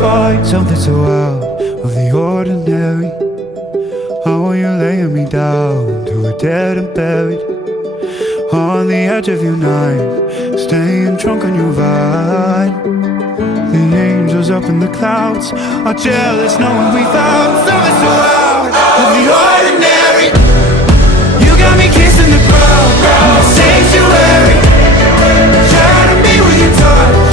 find something so out of the ordinary. How are you laying me down to a dead and buried on the edge of your night, staying drunk on your vine. The angels up in the clouds are jealous knowing we found something so out of the ordinary. You got me kissing the ground in the sanctuary, trying to be with your touch.